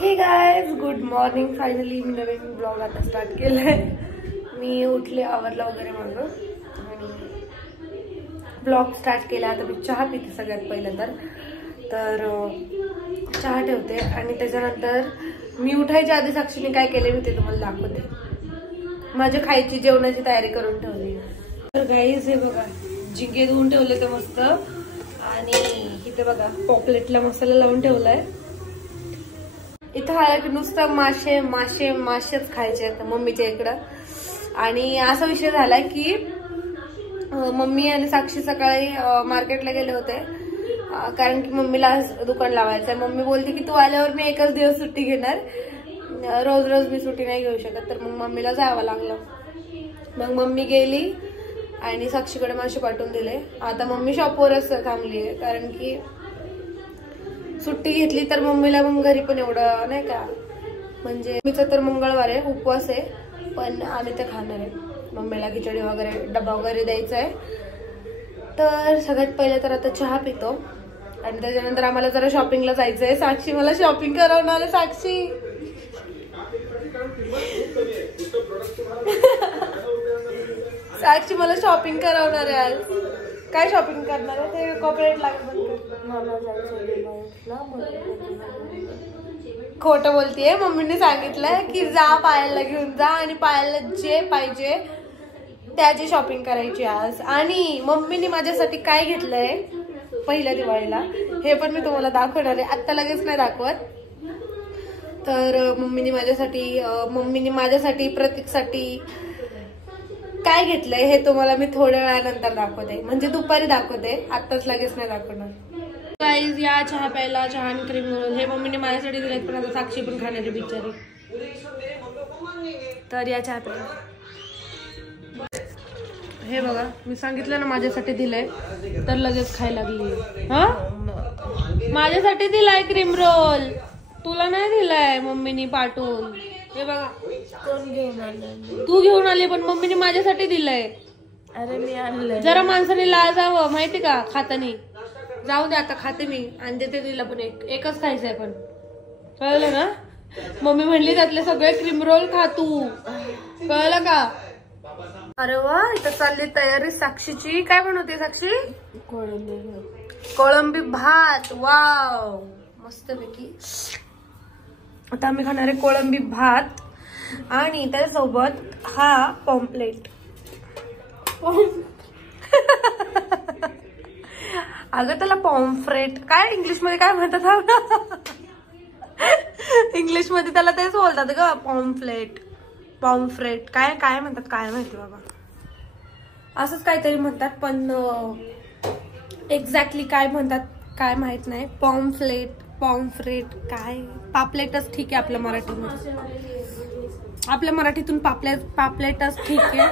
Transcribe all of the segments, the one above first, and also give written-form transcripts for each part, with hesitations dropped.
हे guys, good morning. Finally मी नवीन ब्लॉग आता स्टार्ट केलाय. मी उठले, आवरला वगैरे माझं आणि ब्लॉग स्टार्ट केला. आता मी चहा पिते सगळ्यात पहिलं तर चहा ठेवते आणि त्याच्यानंतर मी उठायच्या आधी साक्षीने काय केले मी ते तुम्हाला दाखवते. माझ्या खायची जेवणाची तयारी करून ठेवली. तर गाईज हे बघा, झिंगे धुवून ठेवले तर मस्त. आणि इथे बघा पॉपलेटला मसाला लावून ठेवलाय. इथं आहे की नुसतं मासे मासे मासेच खायचे आहेत मम्मीच्या इकडं. आणि असा विषय झालाय की मम्मी आणि साक्षी सकाळी मार्केटला गेले होते कारण की मम्मीला आज दुकान लावायचंय. मम्मी बोलते की तू आल्यावर मी एकच दिवस सुट्टी घेणार, रोज रोज मी सुट्टी नाही घेऊ शकत. तर मग मम्मीला जावं लागलं. मग मम्मी गेली आणि साक्षीकडे मासे पाठवून दिले. आता मम्मी शॉपवरच थांबली आहे कारण की सुट्टी घेतली तर मम्मीला मग घरी पण एवढं नाही का, म्हणजे मीचं तर मंगळवार आहे, उपवास आहे, पण आम्ही तर खाणार आहे. मम्मीला खिचडी वगैरे डबा वगैरे द्यायचा आहे. तर सगळ्यात पहिले तर आता चहा पितो आणि त्याच्यानंतर आम्हाला जरा शॉपिंगला जायचंय. साक्षी मला शॉपिंग करवणार आहे. साक्षी मला शॉपिंग करवणार आहे आज. काय शॉपिंग करणार आहे ते कॉपरेट लागत. खोटं बोलतीये. मम्मीने सांगितलंय की जा पायलला घेऊन जा आणि पायलला जे पाहिजे त्याची शॉपिंग करायची आज. आणि मम्मीने माझ्यासाठी काय घेतलंय पहिल्या दिवाळीला हे पण मी तुम्हाला दाखवणार आहे. आता लगेच नाही दाखवत. तर मम्मीने माझ्यासाठी प्रतीकसाठी काय घेतलंय हे तुम्हाला मी थोड्या वेळानंतर दाखवते, म्हणजे दुपारी दाखवते, आताच लगेच नाही दाखवणार. गाईज या चहा प्यायला, चहा आणि क्रीम रोल हे मम्मीने माझ्यासाठी दिलेत, पण आता साक्षी पण खाण्याची बिचारी. तर या चहा प्यायला हे बघा, मी सांगितलं ना माझ्यासाठी दिलंय तर लगेच खायला लागली. हा माझ्यासाठी दिलाय क्रीम रोल, तुला नाही दिलाय मम्मीने पाठवून. हे बघा कोण घेऊन आलं? तू घेऊन आली पण मम्मीने माझ्यासाठी दिलंय. अरे मी आणलंय. जरा माणसाने लाजावं माहिती का खातानी. जाऊ दे आता खाते मी आणि देते तिला पण एकच खायचंय, पण कळलं ना. मम्मी म्हणली त्यातले सगळे क्रीम रोल खा तू, कळलं का. अरे वा, इथं चालली तयारी साक्षीची. काय बनवते साक्षी? कोळंबी भात. वाव मस्त पैकी. आता आम्ही खाणार आहे कोळंबी भात आणि त्याच्यासोबत हा पॉम्पलेट. अगं त्याला पॉम्फ्रेट काय इंग्लिश मध्ये काय म्हणतात? इंग्लिश मध्ये त्याला तेच बोलतात ग, पॉम्फ्लेट पॉम्फ्रेट काय काय म्हणतात काय माहिती बाबा, असंच काहीतरी म्हणतात, पण एक्झॅक्टली काय म्हणतात काय माहित नाही. पॉम्फ्रेट काय, पापलेटच ठीक आहे आपल्या मराठीमध्ये. आपल्या मराठीतून पापलेटच ठीक आहे.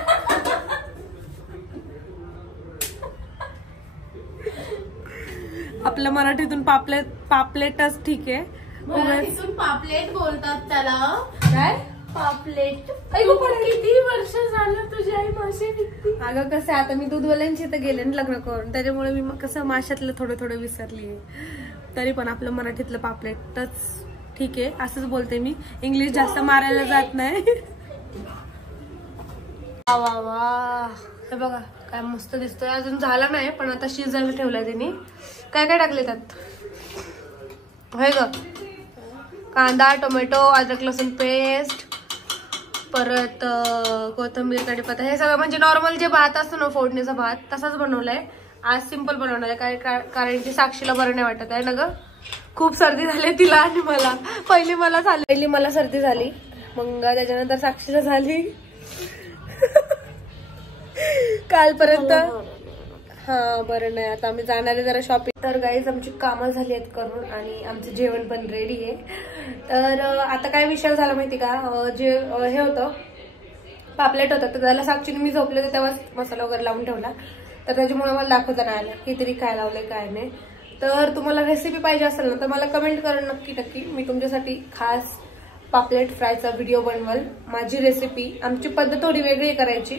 आपल्या मराठीतून पापलेटच ठीक आहे. मराठीतून पापलेट बोलतात त्याला. काय पापलेट? किती वर्ष झालं तुझी आई मासे विकती? अगं कसं आता मी दूधवाल्यांची तर गेले ना लग्न करून, त्याच्यामुळे मी कसं माशातलं थोडं विसरली. तरी पण आपलं मराठीतलं पापलेटच ठीक आहे असंच बोलते मी. इंग्लिश जास्त मारायला जात नाही. वा वा, हे बघा काय मस्त दिसतोय. अजून झाला नाही पण आता शिजायला ठेवलाय त्यांनी. काय काय टाकले त्यात? हे ग कांदा, टोमॅटो, अद्रक लसूण पेस्ट, परत कोथिंबीर, कढीपत्ता, हे सगळं म्हणजे नॉर्मल जे भात असतो ना फोडणीचा भात तसाच बनवलाय. आज सिंपल बनवणार आहे कारण की साक्षीला बरं नाही वाटत आहे ना ग. खूप सर्दी झाली तिला आणि मला. पहिली मला सर्दी झाली, मग त्याच्यानंतर साक्षीला झाली. कालपर्यंत हा बरं नाही. आता आम्ही जाणार आहे जरा शॉपिंग. तर गाईज आमची कामं झाली आहेत करून आणि आमचं जेवण पण रेडी आहे. तर आता काय विषय झाला माहिती का, जे हे होतं पापलेट होतं तर त्याला साक्षीने मी झोपले होते तेव्हाच मसाला वगैरे लावून ठेवला, तर त्याच्यामुळे मला दाखवता नाही आलं की तरी काय लावलंय काय नाही. तर तुम्हाला रेसिपी पाहिजे असेल ना तर मला कमेंट करून नक्की मी तुमच्यासाठी खास पापलेट फ्रायचा व्हिडिओ बनवल. माझी रेसिपी, आमची पद्धत थोडी वेगळी करायची,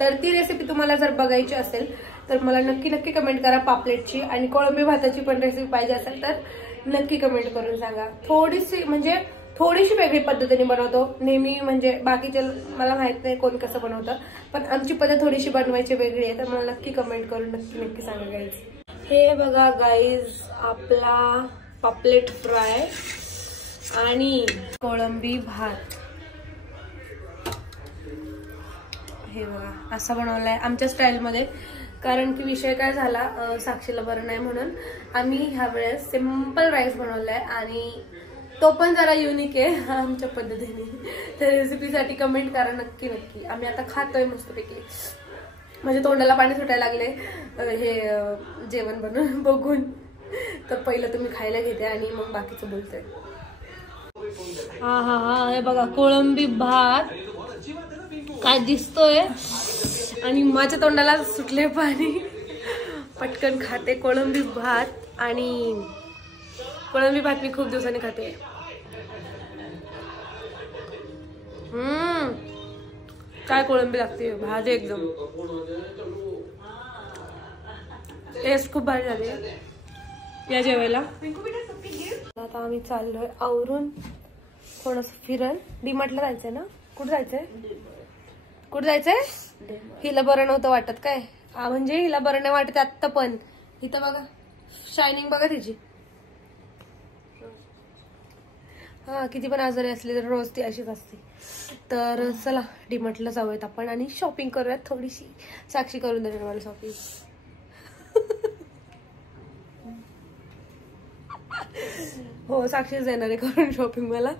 तर ती रेसिपी तुम्हाला जर बघायची असेल तर मला नक्की कमेंट करा. पापलेटची आणि कोळंबी भाताची पण रेसिपी पाहिजे असेल तर नक्की कमेंट करून सांगा. थोडीशी म्हणजे थोडीशी वेगळी पद्धतीने बनवतो नेहमी, म्हणजे बाकीच्या मला माहित नाही कोण कसं बनवतं, पण आमची पद्धत थोडीशी बनवायची वेगळी आहे. तर मला नक्की कमेंट करून नक्की सांगा गाईज. हे बघा गाईज, आपला पापलेट फ्राय आणि कोळंबी भात. हे बघा असा बनवलाय आमच्या स्टाईलमध्ये, कारण की विषय काय झाला, साक्षीला बरं नाही म्हणून आम्ही ह्या वेळेस सिम्पल राईस बनवलाय आणि तो पण जरा युनिक आहे आमच्या पद्धतीने. तर रेसिपीसाठी कमेंट करा नक्की नक्की. आम्ही आता खातोय मस्तपैकी, म्हणजे तोंडाला पाणी सुटायला लागले हे जेवण बनवून बघून. तर पहिलं तुम्ही खायला घेते आणि मग बाकीचं बोलतोय. हा हा हा, हे बघा कोळंबी भात काय दिसतोय आणि माझ्या तोंडाला सुटले पाणी. पटकन खाते कोळंबी भात, आणि कोळंबी भात मी खूप दिवसांनी खाते. काय कोळंबी लागते, भाजी एकदम टेस्ट खूप भारी झाली या जेवायला. आता आम्ही चाललोय आवरून थोडस फिरण. डीमार्टला जायचंय ना? कुठं जायचंय? कुठं जायचंय? हिला बरं नव्हतं वाटत काय? म्हणजे हिला बरं नाही वाटत आत्ता, पण इथं बघा शायनिंग बघा तिची. हा किती पण आजारी असली तर रोज ती अशीच असते. तर चला डीमार्टला जाऊयात आपण आणि शॉपिंग करूयात थोडीशी. साक्षी करून देणार मला शॉपिंग. हो साक्षीच देणार आहे करून शॉपिंग मला.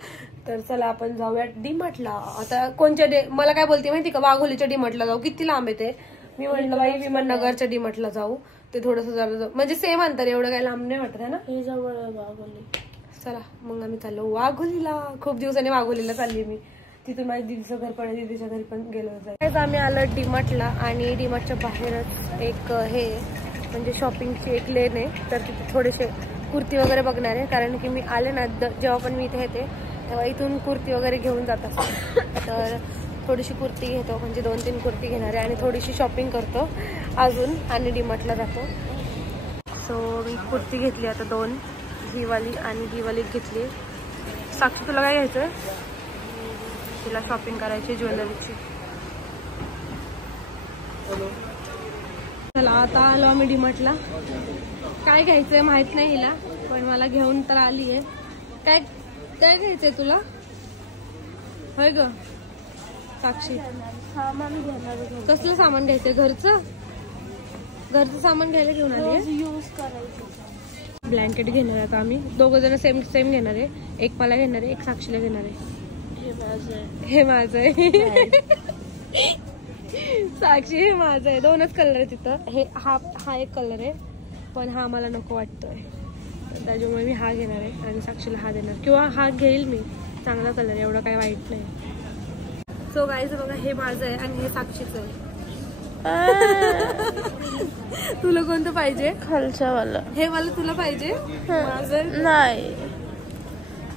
तर चला आपण जाऊयात डीमार्टला. आता कोणच्या मला काय बोलते माहिती का, वाघोलीच्या डीमार्टला जाऊ. किती लांब आहे ते? मी म्हटलं बाई विमाननगरच्या डीमार्टला जाऊ, ते थोडस जरा म्हणजे सेम अंतर, एवढं काही लांब नाही वाटत आहे ना. हे जवळ आहे वाघोली. चला मग आम्ही चाललो वाघोलीला. खूप दिवसांनी वाघोलीला चालली मी. तिथून माझ्या दीदीचं घर पण आहे, दीदीच्या घरी पण गेलो जाईल. आम्ही आलो डीमार्टला आणि डीमार्टच्या बाहेरच एक हे म्हणजे शॉपिंगची एक लेन आहे. तर तिथे थोडेसे कुर्ती वगैरे बघणार आहे, कारण की मी आले ना जेव्हा पण मी इथे येते तेव्हा इथून कुर्ती वगैरे घेऊन जात असते. तर थोडीशी कुर्ती घेतो, म्हणजे 2-3 कुर्ती घेणार आहे आणि थोडीशी शॉपिंग करतो अजून आणि डीमार्टला जातो. सो मी कुर्ती घेतली आता 2, ही वाली आणि ही वाली घेतली. साक्षी तुला काय घ्यायचं? तिला शॉपिंग करायची ज्वेलरीची. चला आता आलो आम्ही डीमार्टला. काय घ्यायचंय माहित नाही हिला, पण मला घेऊन तर आली आहे. काय काय घ्यायचंय तुला? होय ग साक्षी? सामान घेणार. कसलं सामान घ्यायचंय? घरचं सामान घ्यायला घेऊन आली. यूज करायचं. ब्लँकेट घेणार आहे आता आम्ही. दोघं जण सेम सेम घेणार आहे. एक मला घेणार आहे, एक साक्षीला घेणार आहे. हे माझं आहे. साक्षी हे माझं आहे. 2च कलर आहे तिथं. हे हा एक कलर आहे, पण हा मला नको वाटतोय, त्याच्यामुळे मी हा घेणार आहे आणि साक्षीला हा देणार, किंवा हा घेईल मी. चांगला कलर आहे, एवढं काही वाईट नाही. सो गाईज बघा हे माझं आहे आणि हे साक्षीचं आहे. तुला कोणतं पाहिजे? खालच्या वाला. हे मला तुला पाहिजे? माझं नाही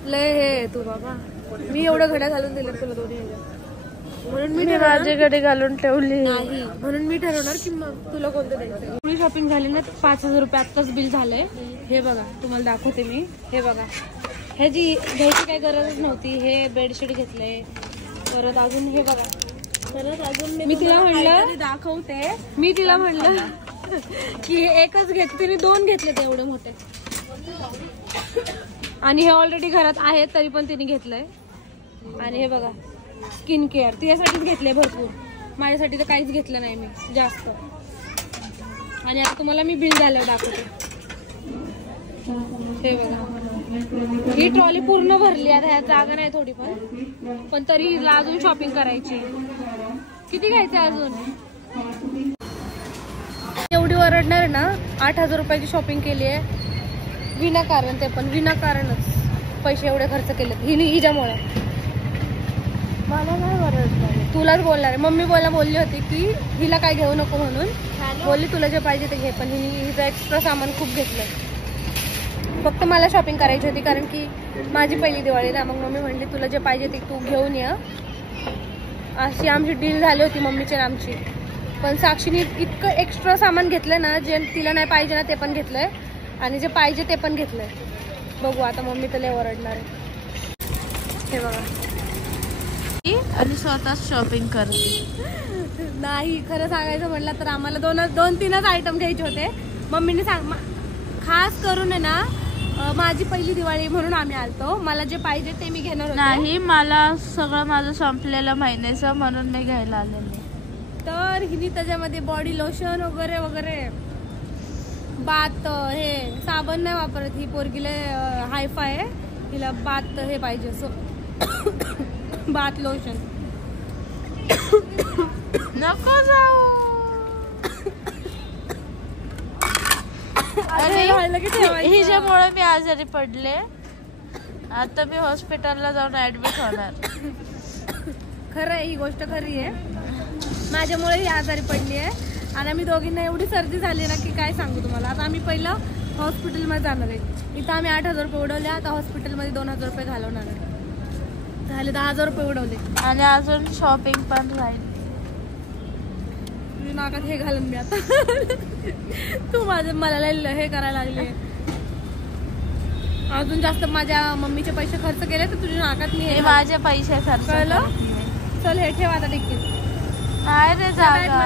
लय हे तू बाबा. मी एवढं घड्या घालून दिलं तुला दोन्ही, म्हणून मी माझ्याकडे घालून ठेवली नाही, म्हणून मी ठरवणार की मग तुला कोणतं द्यायचं. पुढे शॉपिंग झाली ना, 5000 रुपये आत्ताच बिल झालंय. हे बघा तुम्हाला दाखवते मी. हे बघा ह्याची घ्यायची काही गरजच नव्हती. हे बेडशीट घेतलंय. परत अजून हे बघा, परत अजून मी तिला म्हणलं दाखवते. मी तिला म्हणलं की हे एकच घेतले, तिने 2 घेतले ते एवढे मोठे, आणि हे ऑलरेडी घरात आहेत तरी पण तिने घेतलंय. आणि हे बघा स्किन केअर तिच्यासाठीच घेतलंय भरपूर, माझ्यासाठी तर काहीच घेतलं नाही मी जास्त. आणि आता तुम्हाला मी बिल झाल्यावर दाखवते. हे बघा ही ट्रॉली पूर्ण भरली. आता ह्यात जागा नाही थोडी पण तरी हिला अजून शॉपिंग करायची. किती घ्यायचं अजून? एवढी ओरडणार ना. 8000 रुपयाची शॉपिंग केली आहे विनाकारण, ते पण विनाकारणच पैसे एवढे खर्च केले हिच्यामुळे. मला नाही ओरडणार, तुलाच बोलणार आहे. मम्मी बोलली होती की हिला काय घेऊ नको म्हणून, बोलली तुला जे पाहिजे ते घे, पण हिचं एक्स्ट्रा सामान खूप घेतलंय. फक्त मला शॉपिंग करायची होती कारण की माझी पहिली दिवाळी ना. मग मम्मी म्हणली तुला जे पाहिजे ते तू घेऊन ये. अशी आमची डील झाली होती मम्मीची आणि आमची. पण साक्षीने इतकं एक्स्ट्रा सामान घेतलंय ना, जे तिला नाही पाहिजे ना ते पण घेतलंय आणि जे पाहिजे ते पण घेतलंय. बघू आता मम्मी तर लय ओरडणार आहे. हे बघा. आणि स्वतः शॉपिंग करते. नाही खरं सांगायचं म्हटलं तर आम्हाला दोन तीनच आयटम घ्यायचे होते. मम्मीने खास करून आहे ना माझी पहिली दिवाळी म्हणून आम्ही आलतो. मला जे पाहिजे ते मी घेणार होते. नाही मला सगळं माझं संपलेलं महिन्याचं म्हणून मी घ्यायला आलेले. तर हिनी त्याच्यामध्ये बॉडी लोशन वगैरे वगैरे बात हे साबण नाही वापरत ही पोरगीला हायफाय आहे. तिला बात हे पाहिजे सो बात लोशन. नको जाऊ. हिच्यामुळे मी आजारी पडले. आता मी हॉस्पिटलला जाऊन ऍडमिट होणार. खरं आहे ही गोष्ट खरी आहे. माझ्यामुळे ही आजारी पडली आहे आणि आम्ही दोघींना एवढी सर्दी झाली ना की काय सांगू तुम्हाला. आता आम्ही पहिलं हॉस्पिटलमध्ये जाणार आहे. इथं आम्ही 8,000 रुपये उडवले. आता हॉस्पिटलमध्ये 2,000 रुपये घालवणार आहे. झाले 10,000 रुपये उडवले आणि अजून शॉपिंग पण राहील. तुझ्या नाकात हे घालून मी आता. तू मला हे करायला लागले. अजून जास्त माझ्या मम्मीचे पैसे खर्च केले तर तुझ्या नाकात मी माझे पैसे खर्च कळलं. चल हे ठेव आता टिकीट. नाही रे जागा.